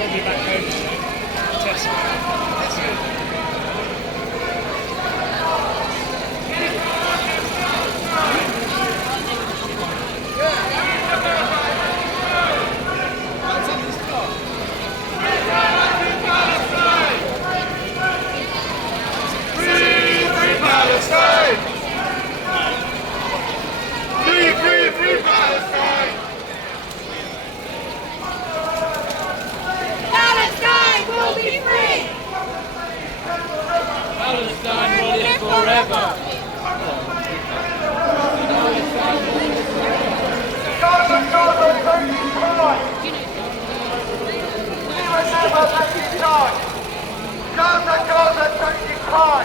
gently back over. Test. That's good. Palestine! Free, free, free Palestine! Palestine will be free! Palestine will live forever! Gaza, Gaza, don't you cry! We remember that you died! Gaza, Gaza, don't you cry!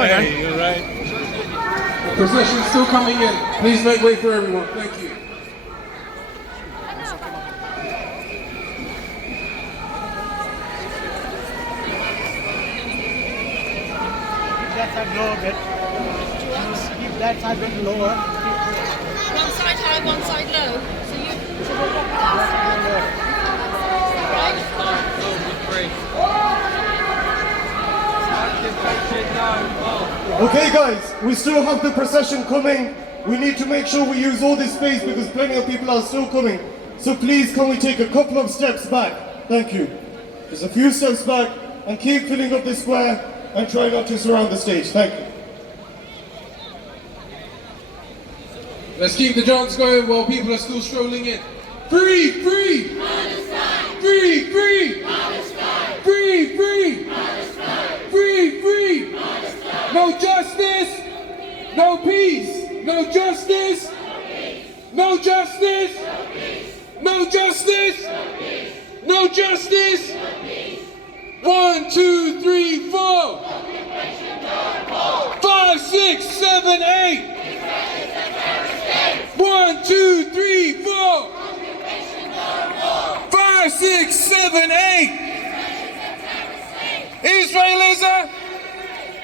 Okay, you're right. The procession's still coming in. Please make way for everyone. Thank you. That side lower a bit. Keep that side a bit lower. One side high, one side low. So you... Okay guys, we still have the procession coming. We need to make sure we use all this space because plenty of people are still coming. So please can we take a couple of steps back? Thank you. Just a few steps back and keep filling up the square and try not to surround the stage. Thank you. Let's keep the drums going while people are still strolling in. Free, free! Palestine! Free, free! Palestine! Free, free! Palestine! Free, free! Palestine! No justice! No peace! No justice! No justice! No justice! No justice! 1, 2, 3, 4! 5, 6, 7, 8! 1, 2, 3, 4! 5, 6, 7, 8! Israelism!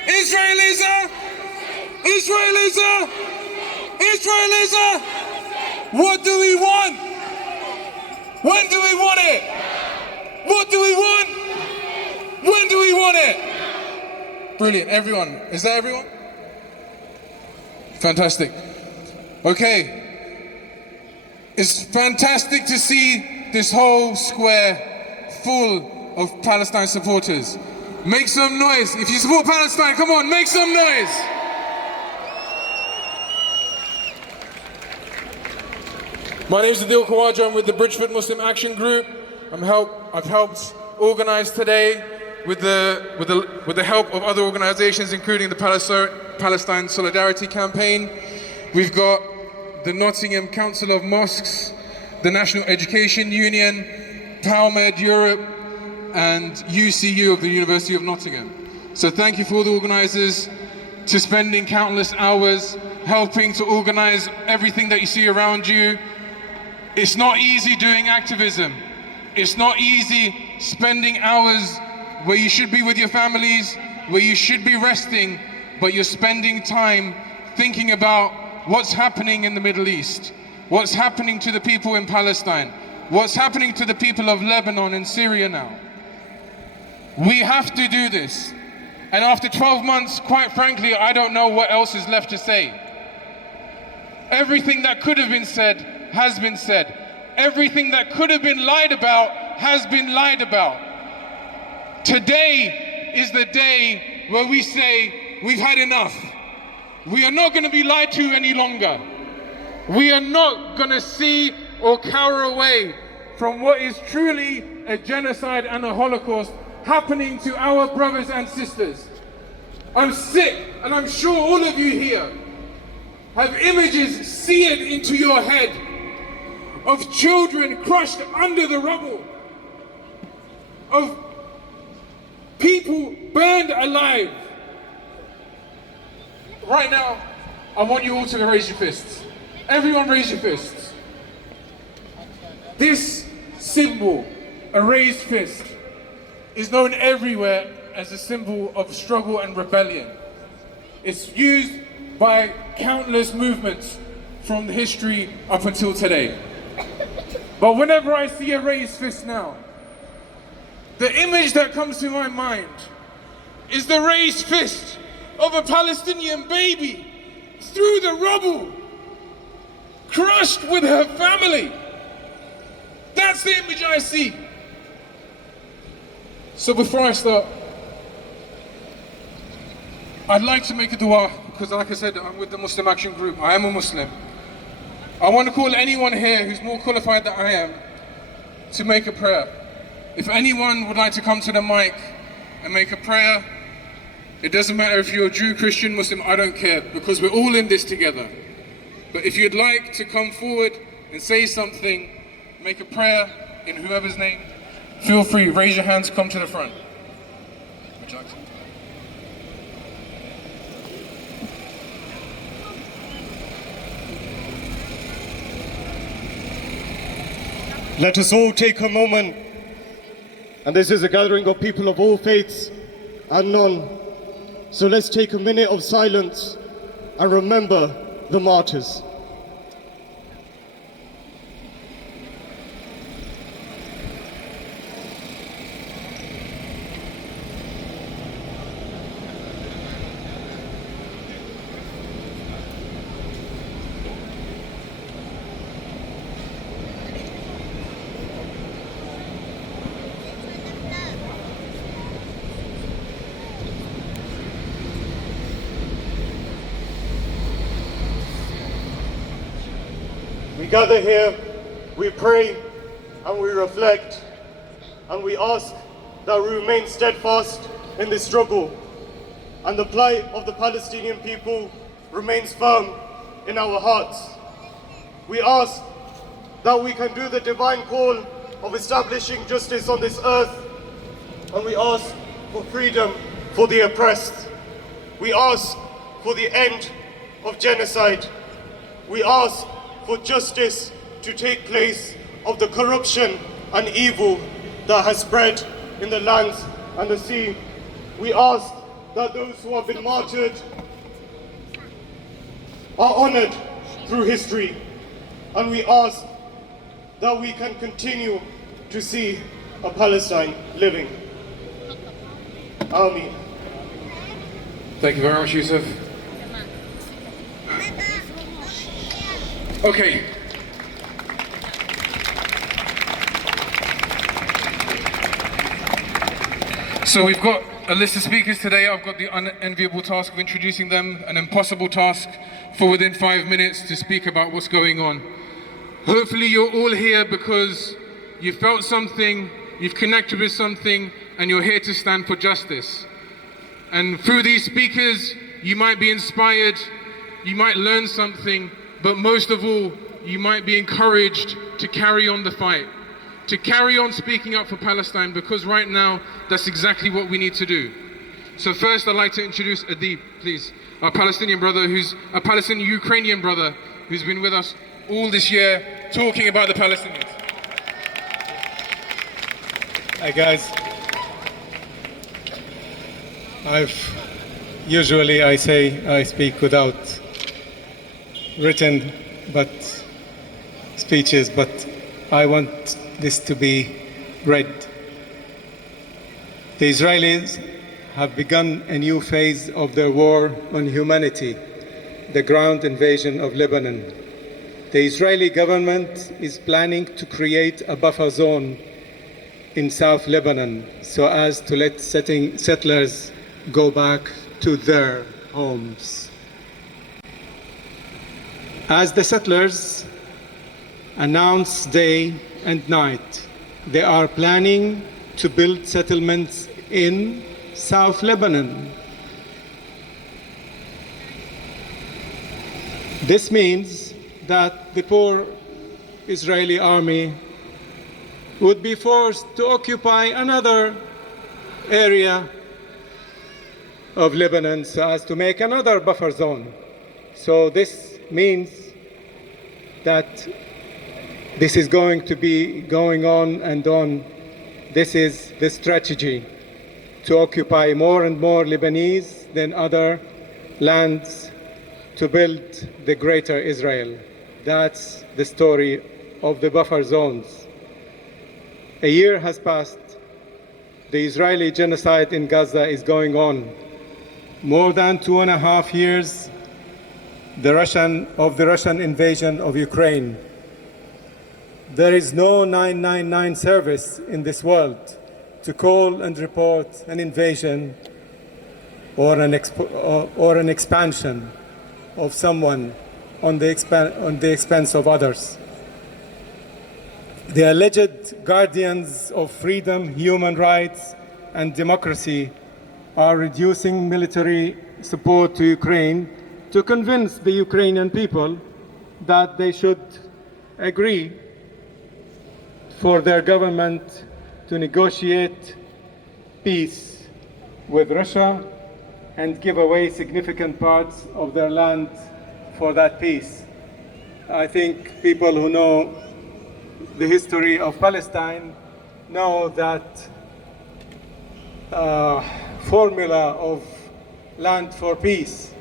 Israelism! Israelism! Israelism! What do we want? When do we want it? What do we want? When do we want it? Brilliant, everyone. Is that everyone? Fantastic. Okay. It's fantastic to see this whole square full of Palestine supporters. Make some noise. If you support Palestine, come on, make some noise. My name is Adil Khawaja. I'm with the Bridgeford Muslim Action Group. I've helped organize today with the help of other organizations, including the Palestine Solidarity Campaign. We've got the Nottingham Council of Mosques, the National Education Union, PALMED Europe, and UCU of the University of Nottingham. So thank you for all the organizers to spending countless hours helping to organize everything that you see around you. It's not easy doing activism. It's not easy spending hours where you should be with your families, where you should be resting, but you're spending time thinking about what's happening in the Middle East, what's happening to the people in Palestine, what's happening to the people of Lebanon and Syria now. We have to do this. And after 12 months, quite frankly, I don't know what else is left to say. Everything that could have been said has been said. Everything that could have been lied about has been lied about. Today is the day where we say we've had enough. We are not going to be lied to any longer. We are not going to see or cower away from what is truly a genocide and a Holocaust happening to our brothers and sisters. I'm sick, and I'm sure all of you here have images seared into your head of children crushed under the rubble, of people burned alive. Right now, I want you all to raise your fists. Everyone raise your fists. This symbol, a raised fist, is known everywhere as a symbol of struggle and rebellion. It's used by countless movements from history up until today. But whenever I see a raised fist now, the image that comes to my mind is the raised fist of a Palestinian baby through the rubble, crushed with her family. That's the image I see. So before I start, I'd like to make a dua, because like I said, I'm with the Muslim Action Group. I am a Muslim. I want to call anyone here who's more qualified than I am to make a prayer. If anyone would like to come to the mic and make a prayer, it doesn't matter if you're a Jew, Christian, Muslim, I don't care, because we're all in this together. But if you'd like to come forward and say something, make a prayer in whoever's name, feel free, raise your hands, come to the front. Let us all take a moment, and this is a gathering of people of all faiths and none. So let's take a minute of silence and remember the martyrs. We gather here, we pray, and we reflect, and we ask that we remain steadfast in this struggle, and the plight of the Palestinian people remains firm in our hearts. We ask that we can do the divine call of establishing justice on this earth, and we ask for freedom for the oppressed. We ask for the end of genocide. We ask for justice to take place of the corruption and evil that has spread in the lands and the sea. We ask that those who have been martyred are honored through history, and we ask that we can continue to see a Palestine living. Amen. Thank you very much, Yusuf. Okay. So we've got a list of speakers today. I've got the unenviable task of introducing them, an impossible task for within 5 minutes to speak about what's going on. Hopefully you're all here because you felt something, you've connected with something, and you're here to stand for justice. And through these speakers, you might be inspired, you might learn something, but most of all, you might be encouraged to carry on the fight, to carry on speaking up for Palestine, because right now, that's exactly what we need to do. So first, I'd like to introduce Adib, please, our Palestinian brother, who's a Palestinian-Ukrainian brother, who's been with us all this year, talking about the Palestinians. Hi guys. Usually I say I speak without written speeches, but I want this to be read. The Israelis have begun a new phase of their war on humanity, the ground invasion of Lebanon. The Israeli government is planning to create a buffer zone in South Lebanon so as to let settlers go back to their homes. As the settlers announce day and night, they are planning to build settlements in South Lebanon. This means that the poor Israeli army would be forced to occupy another area of Lebanon so as to make another buffer zone. So this means that this is going to be going on and on. This is the strategy to occupy more and more Lebanese than other lands to build the greater Israel. That's the story of the buffer zones. A year has passed. The Israeli genocide in Gaza is going on. More than 2.5 years the Russian invasion of Ukraine. There is no 999 service in this world to call and report an invasion or an expansion of someone on the expense of others. The alleged guardians of freedom, human rights, and democracy are reducing military support to Ukraine to convince the Ukrainian people that they should agree for their government to negotiate peace with Russia and give away significant parts of their land for that peace. I think people who know the history of Palestine know that formula of land for peace,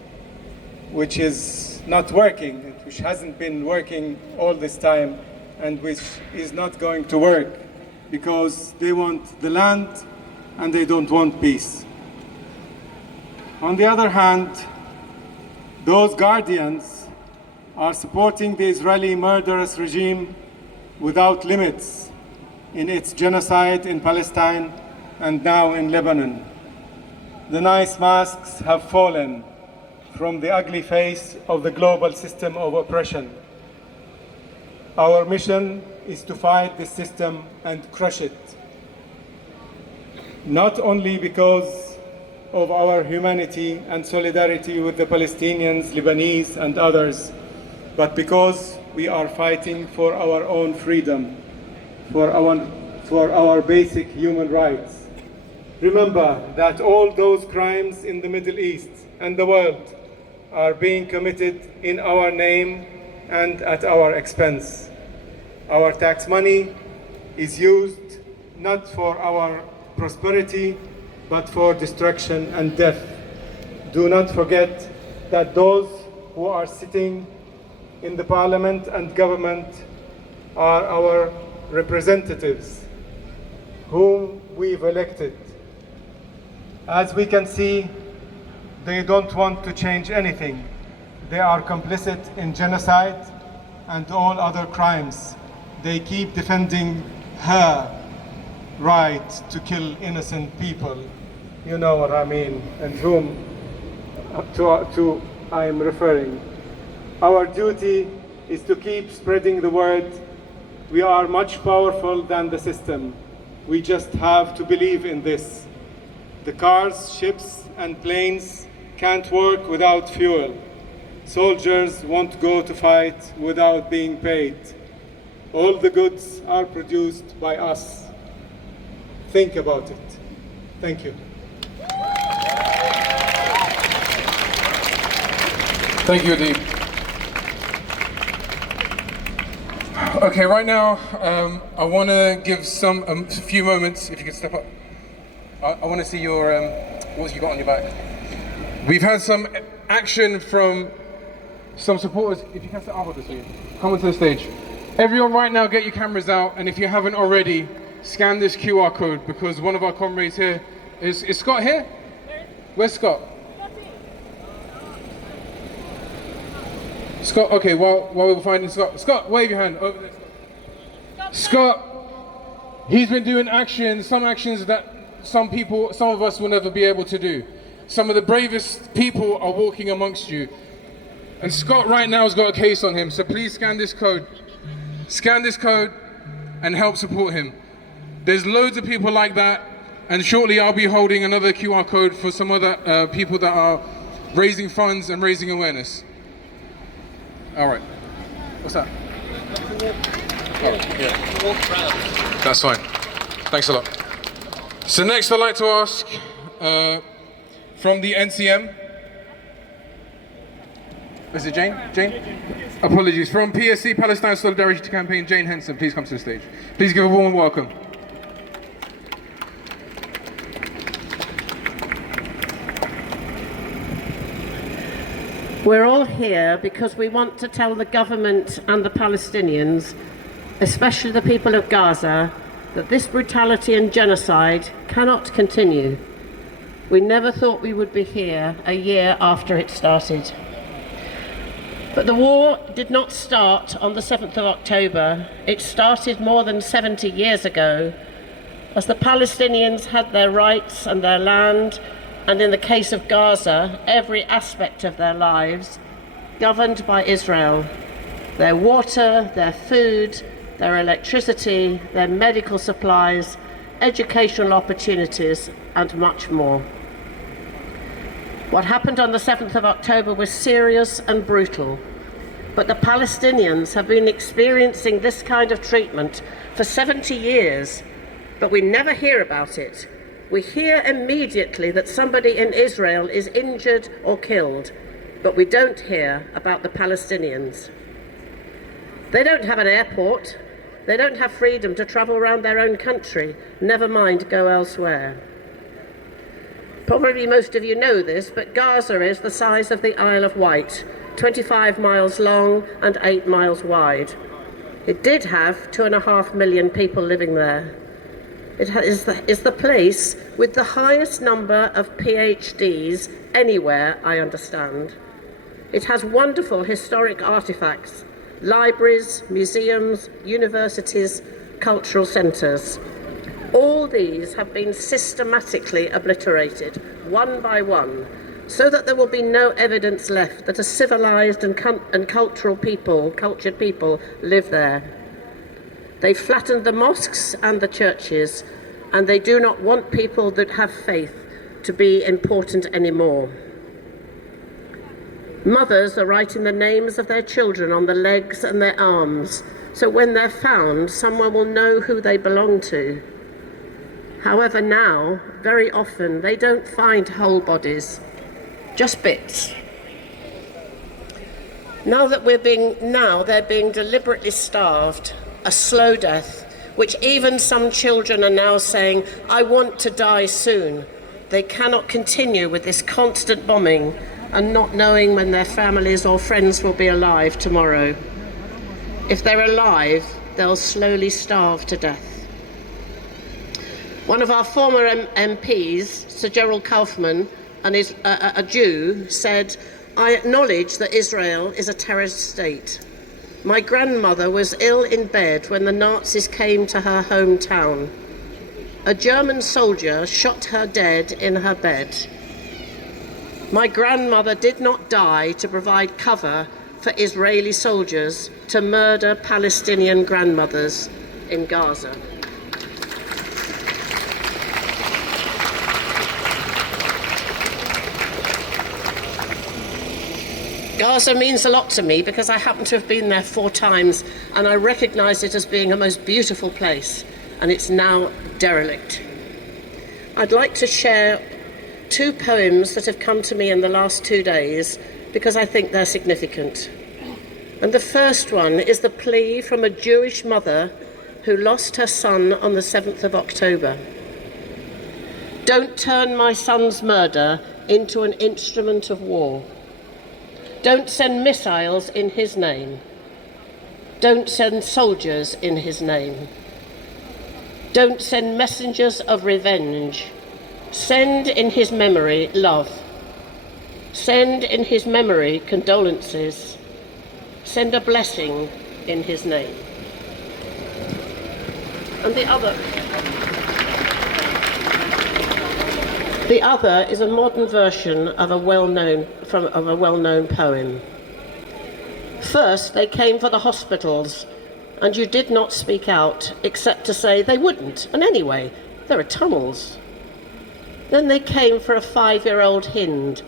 which is not working, which hasn't been working all this time, and which is not going to work because they want the land and they don't want peace. On the other hand, those guardians are supporting the Israeli murderous regime without limits in its genocide in Palestine and now in Lebanon. The nice masks have fallen from the ugly face of the global system of oppression. Our mission is to fight this system and crush it, not only because of our humanity and solidarity with the Palestinians, Lebanese, and others, but because we are fighting for our own freedom, for our basic human rights. Remember that all those crimes in the Middle East and the world are being committed in our name and at our expense. Our tax money is used not for our prosperity, but for destruction and death. Do not forget that those who are sitting in the parliament and government are our representatives, whom we've elected. As we can see, they don't want to change anything. They are complicit in genocide and all other crimes. They keep defending her right to kill innocent people. You know what I mean, and whom to I am referring. Our duty is to keep spreading the word. We are much powerful than the system. We just have to believe in this. The cars, ships, and planes can't work without fuel. Soldiers won't go to fight without being paid. All the goods are produced by us. Think about it. Thank you. Thank you, Adib. Okay, right now, I want to give a few moments, if you could step up. I want to see your, what you got on your back. We've had some action from some supporters. If you can step up this way, come onto the stage. Everyone right now get your cameras out, and if you haven't already, scan this QR code because one of our comrades here, is Scott here? Where's Scott? Scott, okay, while we're finding Scott. Scott, wave your hand over there. Scott, he's been doing some actions that some of us will never be able to do. Some of the bravest people are walking amongst you. And Scott right now has got a case on him, so please scan this code. Scan this code and help support him. There's loads of people like that, and shortly I'll be holding another QR code for some other people that are raising funds and raising awareness. All right. What's that? That's fine. Thanks a lot. So next I'd like to ask from the NCM. Is it Jane? Jane? Apologies. From PSC, Palestine Solidarity Campaign, Jane Henson, please come to the stage. Please give a warm welcome. We're all here because we want to tell the government and the Palestinians, especially the people of Gaza, that this brutality and genocide cannot continue. We never thought we would be here a year after it started. But the war did not start on the 7th of October. It started more than 70 years ago, as the Palestinians had their rights and their land, and in the case of Gaza, every aspect of their lives governed by Israel. Their water, their food, their electricity, their medical supplies, educational opportunities, and much more. What happened on the 7th of October was serious and brutal, but the Palestinians have been experiencing this kind of treatment for 70 years, but we never hear about it. We hear immediately that somebody in Israel is injured or killed, but we don't hear about the Palestinians. They don't have an airport. They don't have freedom to travel around their own country, never mind go elsewhere. Probably most of you know this, but Gaza is the size of the Isle of Wight, 25 miles long and 8 miles wide. It did have 2.5 million people living there. It is the place with the highest number of PhDs anywhere, I understand. It has wonderful historic artifacts, libraries, museums, universities, cultural centres. All these have been systematically obliterated, one by one, so that there will be no evidence left that a civilised and cultured people live there. They've flattened the mosques and the churches, and they do not want people that have faith to be important anymore. Mothers are writing the names of their children on the legs and their arms, so when they're found, someone will know who they belong to. However, now, very often, they don't find whole bodies, just bits. Now they're being deliberately starved, a slow death, which even some children are now saying, I want to die soon. They cannot continue with this constant bombing and not knowing when their families or friends will be alive tomorrow. If they're alive, they'll slowly starve to death. One of our former MPs, Sir Gerald Kaufman, and is a Jew, said, I acknowledge that Israel is a terrorist state. My grandmother was ill in bed when the Nazis came to her hometown. A German soldier shot her dead in her bed. My grandmother did not die to provide cover for Israeli soldiers to murder Palestinian grandmothers in Gaza. Gaza means a lot to me because I happen to have been there 4 times and I recognise it as being a most beautiful place, and it's now derelict. I'd like to share 2 poems that have come to me in the last 2 days because I think they're significant. And the first one is the plea from a Jewish mother who lost her son on the 7th of October. Don't turn my son's murder into an instrument of war. Don't send missiles in his name. Don't send soldiers in his name. Don't send messengers of revenge. Send in his memory love. Send in his memory condolences. Send a blessing in his name. And the other is a modern version of a well-known poem. First, they came for the hospitals, and you did not speak out except to say they wouldn't, and anyway, there are tunnels. Then they came for a 5-year-old Hind,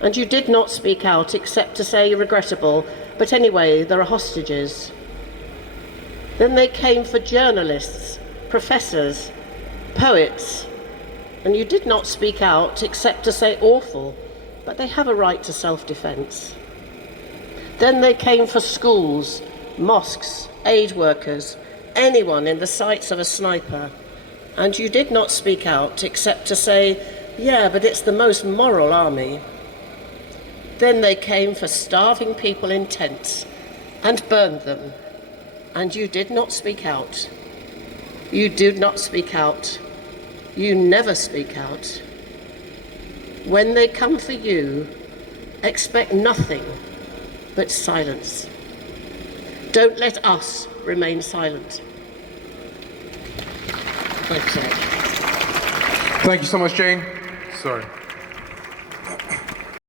and you did not speak out except to say regrettable, but anyway, there are hostages. Then they came for journalists, professors, poets, and you did not speak out except to say awful, but they have a right to self-defense. Then they came for schools, mosques, aid workers, anyone in the sights of a sniper, and you did not speak out except to say, yeah, but it's the most moral army. Then they came for starving people in tents and burned them, and you did not speak out. You did not speak out. You never speak out. When they come for you, expect nothing but silence. Don't let us remain silent. Thank you so much. Thank you so much, Jane. Sorry.